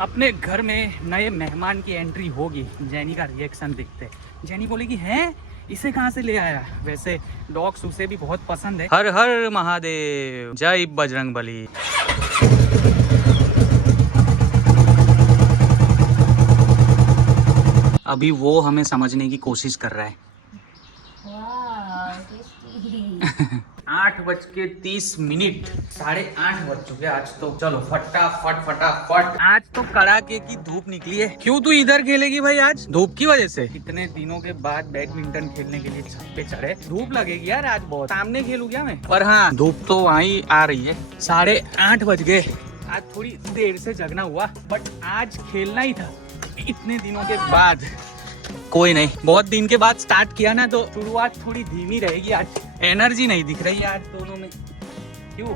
अपने घर में नए मेहमान की एंट्री होगी, जेनी का रिएक्शन देखते हैं। जेनी बोलेगी हैं इसे कहाँ से ले आया। वैसे डॉग्स उसे भी बहुत पसंद है। हर हर महादेव, जय बजरंगबली। अभी वो हमें समझने की कोशिश कर रहा है। 8:30, 8:30 बज चुके आज तो। चलो फटाफट फटाफट। आज तो कड़ाके की धूप निकली है। क्यों तू इधर खेलेगी भाई आज धूप की वजह से? इतने दिनों के बाद बैडमिंटन खेलने के लिए छत पे चढ़े। धूप लगेगी यार आज बहुत। सामने खेलूं क्या मैं? पर हाँ, धूप तो वहीं आ रही है। 8:30 बज गए। आज थोड़ी देर से जगना हुआ, बट आज खेलना ही था इतने दिनों के बाद। कोई नहीं, बहुत दिन के बाद स्टार्ट किया ना, तो शुरुआत थोड़ी धीमी रहेगी। आज एनर्जी नहीं दिख रही है आज दोनों में। क्यों?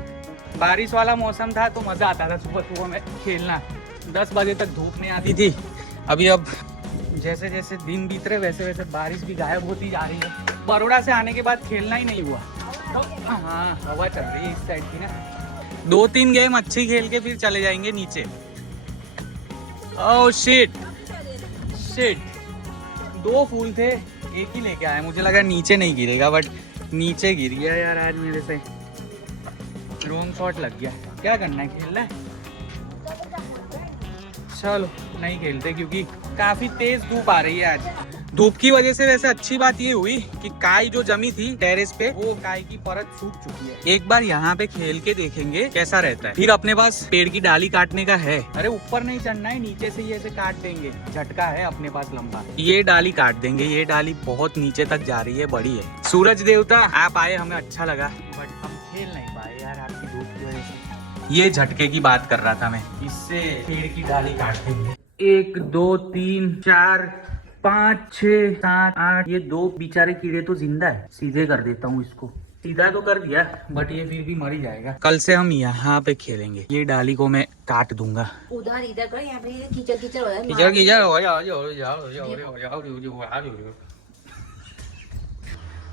बारिश वाला मौसम था तो मजा आता था सुबह सुबह में खेलना। 10 बजे तक धूप नहीं आती थी। अभी अब जैसे जैसे दिन बीत रहे वैसे वैसे बारिश भी गायब होती जा रही है। बड़ौदा से आने के बाद खेलना ही नहीं हुआ। तो हाँ, हवा चल रही है इस साइड की ना। 2-3 गेम अच्छी खेल के फिर चले जाएंगे नीचे। ओह शिट शिट, 2 फूल थे, एक ही लेके आया। मुझे लगा नीचे नहीं गिरेगा, बट नीचे गिर गया यार आज मेरे से। रॉन्ग शॉट लग गया। क्या करना है, खेलना है? चलो नहीं खेलते क्योंकि काफी तेज धूप आ रही है आज। धूप की वजह से वैसे अच्छी बात ये हुई कि काई जो जमी थी टेरेस पे, वो काई की परत सूख चुकी है। एक बार यहाँ पे खेल के देखेंगे कैसा रहता है। फिर अपने पास पेड़ की डाली काटने का है। अरे ऊपर नहीं चढ़ना है, नीचे से ही ऐसे काट देंगे। झटका है अपने पास लंबा, ये डाली काट देंगे। ये डाली बहुत नीचे तक जा रही है, बड़ी है। सूरज देवता आप आए, हमें अच्छा लगा, बट हम खेल नहीं पाए यार आपकी धूप की वजह से। ये झटके की बात कर रहा था मैं, इससे पेड़ की डाली काट देंगे। 1 2 3 4 5 6 7 8, ये 2 बेचारे कीड़े तो जिंदा है। सीधे कर देता हूँ इसको। सीधा तो कर दिया, बट ये फिर भी मर ही जाएगा। कल से हम यहाँ पे खेलेंगे। ये डाली को मैं काट दूंगा। उधर इधर कर, यहाँ पे कीचड़ कीचड़ हो रहा है। कीचड़ कीचड़ हो जाओ।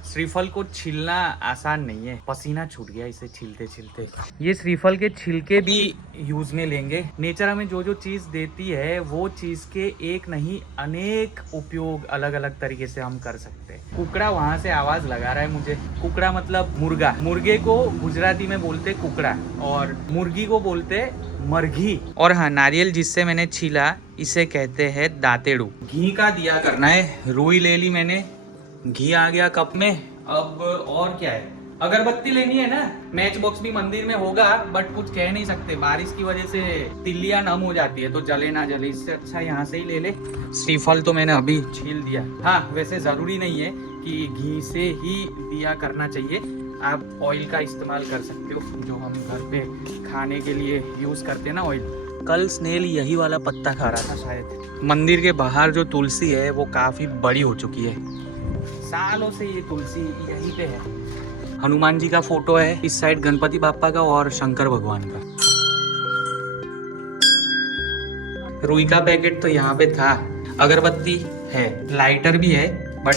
श्रीफल को छीलना आसान नहीं है, पसीना छूट गया इसे छीलते छीलते। ये श्रीफल के छिलके भी यूज में लेंगे। नेचर हमें जो जो चीज देती है वो चीज के एक नहीं अनेक उपयोग अलग अलग तरीके से हम कर सकते हैं। कुकड़ा वहां से आवाज लगा रहा है मुझे। कुकड़ा मतलब मुर्गा। मुर्गे को गुजराती में बोलते कुकड़ा और मुर्गी को बोलते मरघी। और हाँ, नारियल जिससे मैंने छीला इसे कहते हैं दातेड़ू। घी का दिया करना है। रुई ले ली मैंने, घी आ गया कप में। अब और क्या है, अगरबत्ती लेनी है ना। मैच बॉक्स भी मंदिर में होगा, बट कुछ कह नहीं सकते, बारिश की वजह से तिल्लियां नम हो जाती है तो जले ना जले, इससे अच्छा यहाँ से ही ले ले। श्रीफल तो मैंने अभी छील दिया। हाँ, वैसे जरूरी नहीं है कि घी से ही दिया करना चाहिए। आप ऑयल का इस्तेमाल कर सकते हो, जो हम घर पे खाने के लिए यूज करते हैं ना ऑयल। कल स्नेल यही वाला पत्ता खा रहा था शायद। मंदिर के बाहर जो तुलसी है वो काफी बड़ी हो चुकी है। सालों से ये तुलसी यहीं पे है। हनुमान जी का फोटो है इस साइड, गणपति बापा का और शंकर भगवान का। रुई का पैकेट तो यहाँ पे था। अगरबत्ती है, लाइटर भी है, बट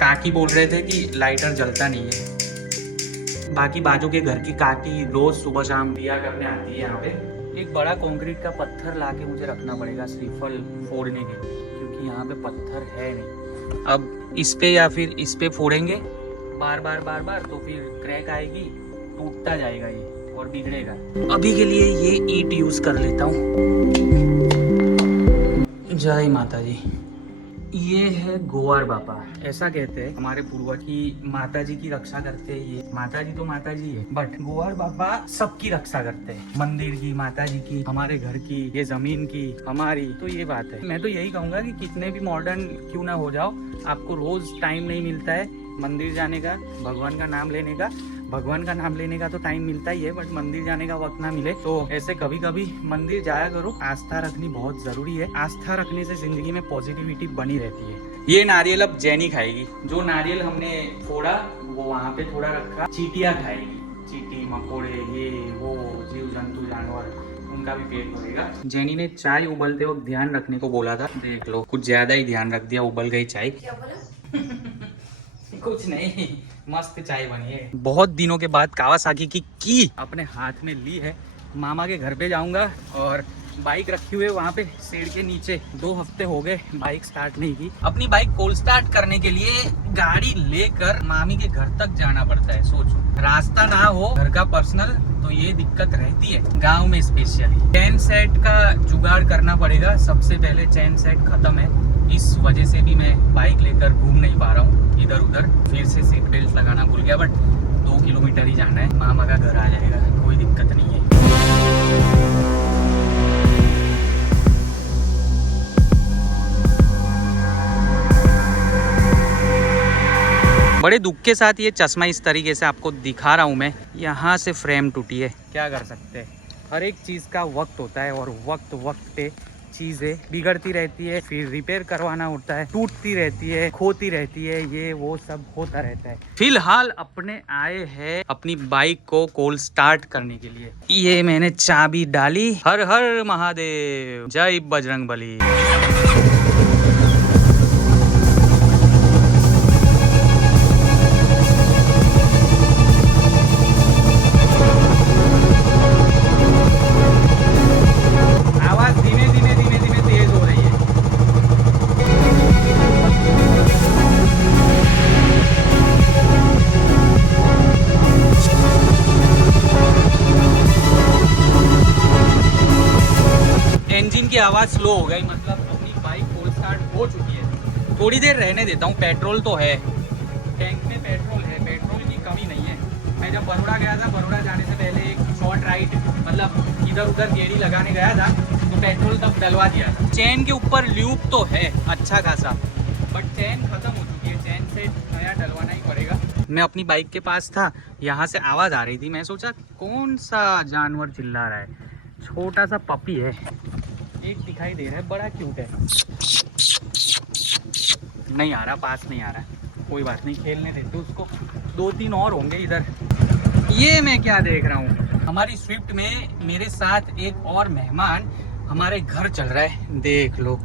काकी बोल रहे थे कि लाइटर जलता नहीं है। बाकी बाजू के घर की काकी रोज सुबह शाम दिया करने आती है यहाँ पे। एक बड़ा कंक्रीट का पत्थर लाके मुझे रखना पड़ेगा श्रीफल फोड़ने के लिए, क्योंकि यहाँ पे पत्थर है नहीं। अब इस पे या फिर इस पे फोड़ेंगे बार बार तो फिर क्रैक आएगी, टूटता जाएगा ये और बिगड़ेगा। अभी के लिए ये ईंट यूज कर लेता हूँ। जय माता जी। ये है गोवार बापा, ऐसा कहते हैं हमारे पूर्वज की माता जी की रक्षा करते हैं। ये माता जी तो माता जी है, बट गोवार बापा सबकी रक्षा करते हैं। मंदिर की, माता जी की, हमारे घर की, ये जमीन की, हमारी। तो ये बात है। मैं तो यही कहूंगा कि कितने भी मॉडर्न क्यों ना हो जाओ, आपको रोज टाइम नहीं मिलता है मंदिर जाने का, भगवान का नाम लेने का। भगवान का नाम लेने का तो टाइम मिलता ही है, बट मंदिर जाने का वक्त ना मिले तो ऐसे कभी कभी मंदिर जाया करो। आस्था रखनी बहुत जरूरी है। आस्था रखने से जिंदगी में पॉजिटिविटी बनी रहती है। ये नारियल अब जैनी खाएगी। जो नारियल हमने फोड़ा वो वहाँ पे थोड़ा रखा, चीटियाँ खाएगी। चीटी, मकोड़े, ये वो जीव जंतु जानवर, उनका भी पेट भरेगा। जैनी ने चाय उबलते वक्त ध्यान रखने को बोला था, देख लो कुछ ज्यादा ही ध्यान रख दिया, उबल गई चाय। क्या बोला? कुछ नहीं, मस्त चाय बनी है। बहुत दिनों के बाद कावासाकी की अपने हाथ में ली है। मामा के घर पे जाऊंगा और बाइक रखी हुई है वहाँ पे शेड के नीचे। 2 हफ्ते हो गए बाइक स्टार्ट नहीं की। अपनी बाइक कोल्ड स्टार्ट करने के लिए गाड़ी लेकर मामी के घर तक जाना पड़ता है। सोचो, रास्ता ना हो घर का पर्सनल तो ये दिक्कत रहती है गांव में स्पेशली। चैन सेट का जुगाड़ करना पड़ेगा। सबसे पहले चैन सेट खत्म है, इस वजह से भी मैं बाइक लेकर घूम नहीं पा रहा हूँ इधर उधर। फिर से सीट बेल्ट लगाना भूल गया, बट 2 किलोमीटर ही जाना है, मामा का घर आ जाएगा, कोई दिक्कत नहीं है। बड़े दुख के साथ ये चश्मा इस तरीके से आपको दिखा रहा हूँ मैं। यहाँ से फ्रेम टूटी है, क्या कर सकते हैं। हर एक चीज़ का वक्त होता है और वक्त पे चीज़ें बिगड़ती रहती है, फिर रिपेयर करवाना होता है, टूटती रहती है, खोती रहती है, ये वो सब होता रहता है। फिलहाल अपने आए हैं अपनी बाइक को कोल्ड स्टार्ट करने के लिए। ये मैंने चाबी डाली। हर हर महादेव, जय बजरंगबली। इंजन की आवाज़ स्लो हो गई, मतलब अपनी बाइक कोल्ड स्टार्ट हो चुकी है। थोड़ी देर रहने देता हूँ। पेट्रोल तो है, टैंक में पेट्रोल है, पेट्रोल की कमी नहीं है। मैं जब बड़ौदा गया था, बड़ौदा जाने से पहले एक शॉर्ट राइड मतलब इधर उधर गेड़ी लगाने गया था, तो पेट्रोल तब डलवा दिया था। चैन के ऊपर ल्यूब तो है अच्छा खासा, बट चैन खत्म हो चुकी है, चैन से नया डलवाना ही पड़ेगा। मैं अपनी बाइक के पास था, यहाँ से आवाज़ आ रही थी, मैं सोचा कौन सा जानवर चिल्ला रहा है। छोटा सा पपी है, एक दिखाई दे रहा है, बड़ा क्यूट है। नहीं आ रहा, पास नहीं आ रहा, कोई बात नहीं, खेलने देते उसको। 2-3 और होंगे इधर। ये मैं क्या देख रहा हूँ, हमारी स्विफ्ट में मेरे साथ एक और मेहमान हमारे घर चल रहा है, देख लो।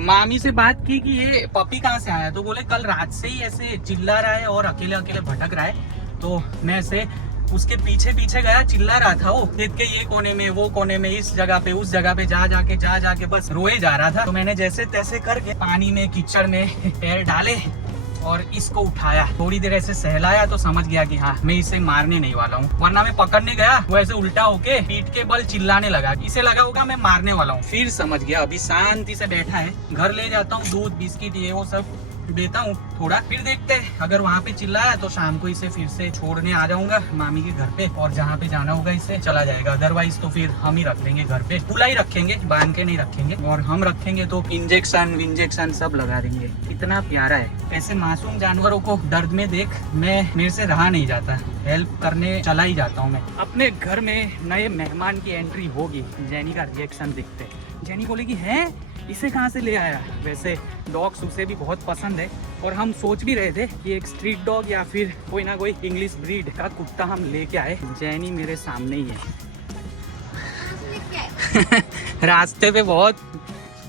मामी से बात की कि ये पपी कहाँ से आया, तो बोले कल रात से ही ऐसे चिल्ला रहा है और अकेले अकेले भटक रहा है। तो मैं ऐसे उसके पीछे पीछे गया, चिल्ला रहा था वो, खेत के ये कोने में वो कोने में, इस जगह पे उस जगह पे जा जाके बस रोए जा रहा था। तो मैंने जैसे तैसे करके पानी में कीचड़ में पैर डाले और इसको उठाया, थोड़ी देर ऐसे सहलाया, तो समझ गया कि हाँ मैं इसे मारने नहीं वाला हूँ। वरना मैं पकड़ने गया, वो ऐसे उल्टा होके पीठ के बल चिल्लाने लगा, इसे लगा होगा मैं मारने वाला हूँ। फिर समझ गया, अभी शांति से बैठा है। घर ले जाता हूँ, दूध बिस्किट ये वो सब देता हूँ थोड़ा, फिर देखते हैं। अगर वहाँ पे चिल्लाया तो शाम को इसे फिर से छोड़ने आ जाऊंगा मामी के घर पे, और जहाँ पे जाना होगा इसे चला जाएगा। अदरवाइज तो फिर हम ही रख लेंगे घर पे, खुला ही रखेंगे, बांध के नहीं रखेंगे। और हम रखेंगे तो इंजेक्शन सब लगा देंगे। इतना प्यारा है। ऐसे मासूम जानवरों को दर्द में देख मेरे से रहा नहीं जाता, हेल्प करने चला ही जाता हूँ मैं। अपने घर में नए मेहमान की एंट्री होगी, जेनी का रिएक्शन देखते हैं। जेनी बोलेगी है इसे कहाँ से ले आया। वैसे डॉग्स उसे भी बहुत पसंद है, और हम सोच भी रहे थे कि एक स्ट्रीट डॉग या फिर कोई ना कोई इंग्लिश ब्रीड का कुत्ता हम लेके आए। जेनी मेरे सामने ही है। रास्ते पे बहुत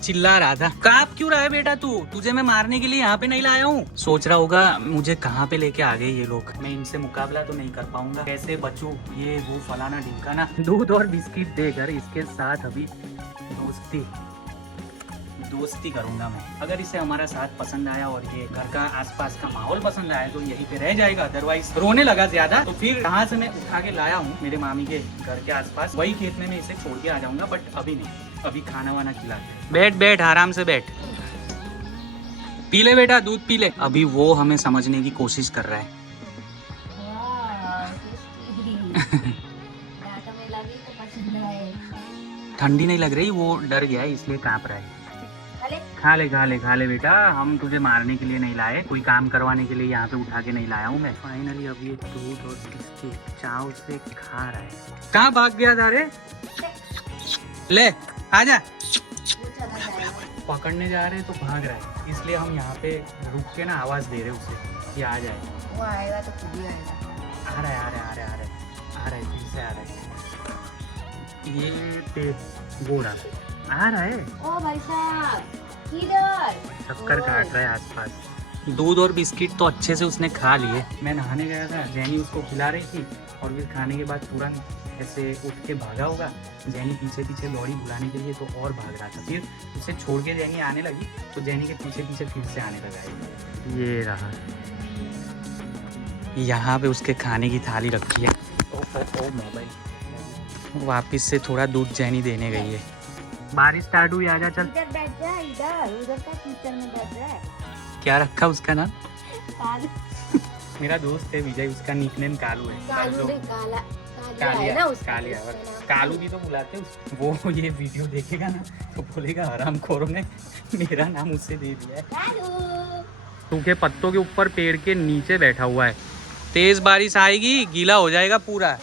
चिल्ला रहा था। काँप क्यों रहा है बेटा तू, तुझे मैं मारने के लिए यहाँ पे नहीं लाया हूँ। सोच रहा होगा मुझे कहाँ पे लेके आ गए ये लोग, मैं इनसे मुकाबला तो नहीं कर पाऊंगा, कैसे बचूं, ये वो फलाना ढिमकाना। दूध और बिस्किट देकर इसके साथ अभी दोस्ती करूंगा मैं। अगर इसे हमारा साथ पसंद आया और ये घर का आसपास का माहौल पसंद आया तो यहीं पे रह जाएगा। अदरवाइज रोने लगा ज्यादा तो फिर कहाँ से मैं उठा के लाया हूँ मेरे मामी के घर के आसपास, वही खेत में मैं इसे छोड़ के आ जाऊंगा। बट अभी नहीं, अभी खाना वाना खिला। बैठ आराम से बैठ, पी ले बेटा, दूध पी ले। अभी वो हमें समझने की कोशिश कर रहा है। ठंडी नहीं लग रही, वो डर गया है इसलिए कांप रहा है। खा ले बेटा, हम तुझे मारने के लिए नहीं लाए, कोई काम करवाने के लिए यहाँ पे उठा के नहीं लाया हूँ मैं। फाइनली अब ये दूध और बिस्किट चाव से खा रहा है। कहाँ भाग गया था रे, ले आजा। पकड़ने जा रहे हैं तो भाग रहा है, इसलिए हम यहाँ पे रुक के ना आवाज दे रहे उसे कि आ जाए। वो आएगा तो खुद ही आएगा। आ रहा है फिर से आ रहा है। ये पे वो आ रहा है। ओ भाई साहब, किधर? चक्कर काट रहा है आसपास। दूध और बिस्किट तो अच्छे से उसने खा लिए। मैं नहाने गया था, जैनी उसको खिला रही थी और फिर खाने के बाद तुरंत ऐसे उठ के भागा होगा। जैनी पीछे पीछे दौड़ी बुलाने के लिए तो और भाग रहा था। फिर उसे छोड़ के जैनी आने लगी तो जैनी के पीछे पीछे फिर से आने लगा। ये रहा, यहाँ पे उसके खाने की थाली रखी है। ओ मोबाइल। वापिस से थोड़ा दूध जैनी देने गई है। बारिश स्टार्ट हुई, आजा चल। इधर बैठ जा, इधर उधर का कीचड़ में बैठ जा। क्या रखा उसका नाम? कालू। मेरा दोस्त है विजय, उसका निकनेम कालू है। कालू रे, काला कालिया, है ना उसका कालिया, उसका नाम। कालू भी तो बुलाते हैं वो। ये वीडियो देखेगा ना तो बोलेगा हरामखोरों ने मेरा नाम उससे दे दिया है। कालू। सूखे पत्तों के ऊपर पेड़ के नीचे बैठा हुआ है। तेज बारिश आएगी, गीला हो जाएगा पूरा।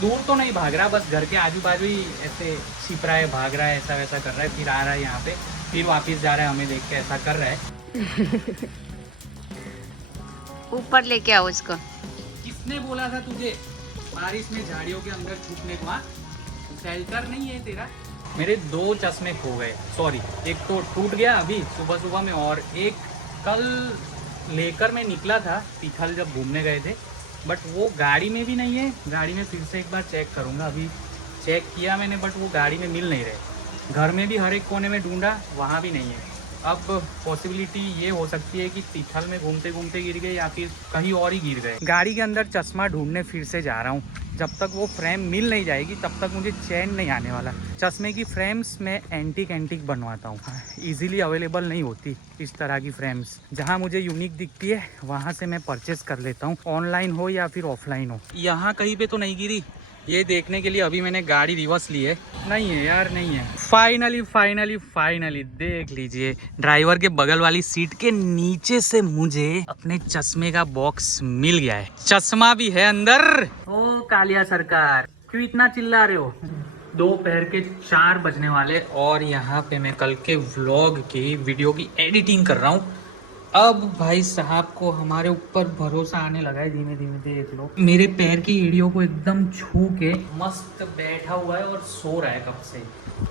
दूर तो नहीं भाग रहा, बस घर के आजू बाजू ही ऐसे छिप रहा है, भाग रहा है, ऐसा वैसा कर रहा है, फिर आ रहा है यहाँ पे, फिर वापस जा रहा है, हमें देख के ऐसा कर रहा है। ऊपर लेके आओ इसको। किसने बोला था तुझे बारिश में झाड़ियों के अंदर छुपने को? शेल्टर नहीं है तेरा। मेरे 2 चश्मे खो गए, सॉरी, एक तो टूट गया अभी सुबह सुबह में, और एक कल लेकर मैं निकला था तीखल जब घूमने गए थे, बट वो गाड़ी में भी नहीं है। गाड़ी में फिर से एक बार चेक करूँगा। अभी चेक किया मैंने बट वो गाड़ी में मिल नहीं रहे। घर में भी हर एक कोने में ढूंढा, वहाँ भी नहीं है। अब पॉसिबिलिटी ये हो सकती है कि तीखल में घूमते घूमते गिर गए या फिर कहीं और ही गिर गए। गाड़ी के अंदर चश्मा ढूंढने फिर से जा रहा हूँ। जब तक वो फ्रेम मिल नहीं जाएगी तब तक मुझे चैन नहीं आने वाला। चश्मे की फ्रेम्स मैं एंटीक बनवाता हूँ, इजीली अवेलेबल नहीं होती इस तरह की फ्रेम्स। जहाँ मुझे यूनिक दिखती है वहाँ से मैं परचेस कर लेता हूँ, ऑनलाइन हो या फिर ऑफलाइन हो। यहाँ कहीं पे तो नहीं गिरी, ये देखने के लिए अभी मैंने गाड़ी रिवर्स ली है। नहीं है यार, नहीं है। फाइनली देख लीजिए, ड्राइवर के बगल वाली सीट के नीचे से मुझे अपने चश्मे का बॉक्स मिल गया है। चश्मा भी है अंदर। ओ कालिया सरकार, क्यों इतना चिल्ला रहे हो? दोपहर के 4 बजने वाले और यहाँ पे मैं कल के व्लॉग की वीडियो की एडिटिंग कर रहा हूँ। अब भाई साहब को हमारे ऊपर भरोसा आने लगा है धीमे धीमे। देख लो, मेरे पैर की एड़ियों को एकदम छू के मस्त बैठा हुआ है और सो रहा है कब से।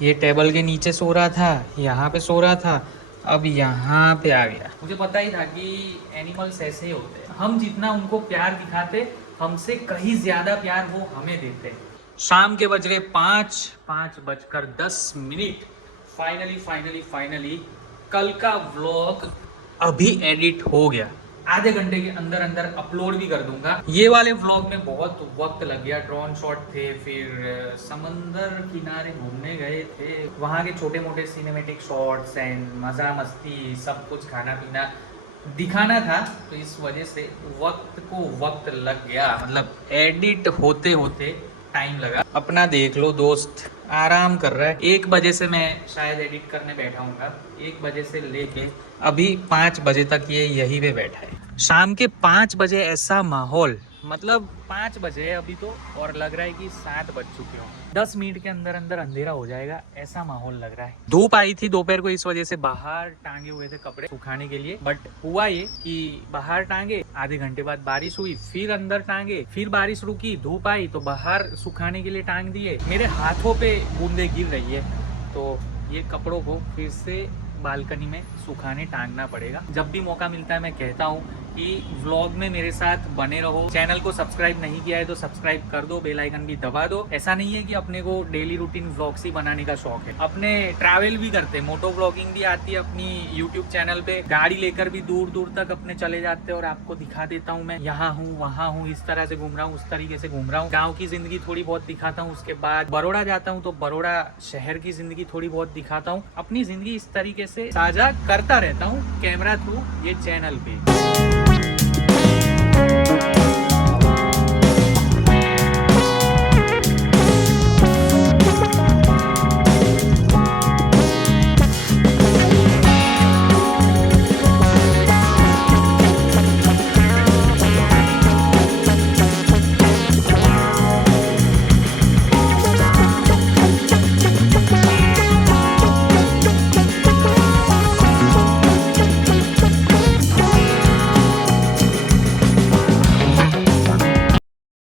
ये टेबल के नीचे सो रहा था, यहाँ पे सो रहा था, अब यहाँ पे आ गया। मुझे पता ही था कि एनिमल्स ऐसे ही होते हैं। हम जितना उनको प्यार दिखाते, हमसे कहीं ज्यादा प्यार वो हमें देते। शाम के बज रहे 5:10। फाइनली कल का व्लॉग अभी एडिट हो गया। आधे घंटे के अंदर अंदर अपलोड भी कर दूंगा। ये वाले व्लॉग में बहुत वक्त लग गया। ड्रोन शॉट थे, फिर समंदर किनारे घूमने गए थे, वहाँ के छोटे मोटे सिनेमेटिक शॉट्स एंड मजा मस्ती सब कुछ खाना पीना दिखाना था, तो इस वजह से वक्त लग गया। मतलब एडिट होते होते टाइम लगा। अपना देख लो, दोस्त आराम कर रहा है। 1 बजे से मैं शायद एडिट करने बैठा हूँ। 1 बजे से लेके अभी 5 बजे तक ये यहीं पे बैठा है। शाम के 5 बजे ऐसा माहौल, मतलब 5 बजे अभी तो, और लग रहा है कि 7 बज चुके हों। 10 मिनट के अंदर अंदर अंधेरा हो जाएगा, ऐसा माहौल लग रहा है। धूप आई थी दोपहर को, इस वजह से बाहर टांगे हुए थे कपड़े सुखाने के लिए। बट हुआ ये कि बाहर टांगे, आधे घंटे बाद बारिश हुई, फिर अंदर टांगे, फिर बारिश रुकी, धूप आई तो बाहर सुखाने के लिए टांग दिए। मेरे हाथों पे बूंदे गिर रही है, तो ये कपड़ों को फिर से बालकनी में सुखाने टांगना पड़ेगा। जब भी मौका मिलता है मैं कहता हूँ कि व्लॉग में मेरे साथ बने रहो। चैनल को सब्सक्राइब नहीं किया है तो सब्सक्राइब कर दो, बेल आइकन भी दबा दो। ऐसा नहीं है कि अपने को डेली रूटीन व्लॉग्स ही बनाने का शौक है, अपने ट्रैवल भी करते हैं, मोटो व्लॉगिंग भी आती है अपनी यूट्यूब चैनल पे। गाड़ी लेकर भी दूर दूर तक अपने चले जाते हैं और आपको दिखा देता हूँ मैं यहाँ हूँ वहाँ हूँ, इस तरह से घूम रहा हूँ, उस तरीके से घूम रहा हूँ। गाँव की जिंदगी थोड़ी बहुत दिखाता हूँ, उसके बाद बड़ौदा जाता हूँ तो बड़ौदा शहर की जिंदगी थोड़ी बहुत दिखाता हूँ। अपनी जिंदगी इस तरीके से साझा करता रहता हूँ कैमरा थ्रू ये चैनल पे।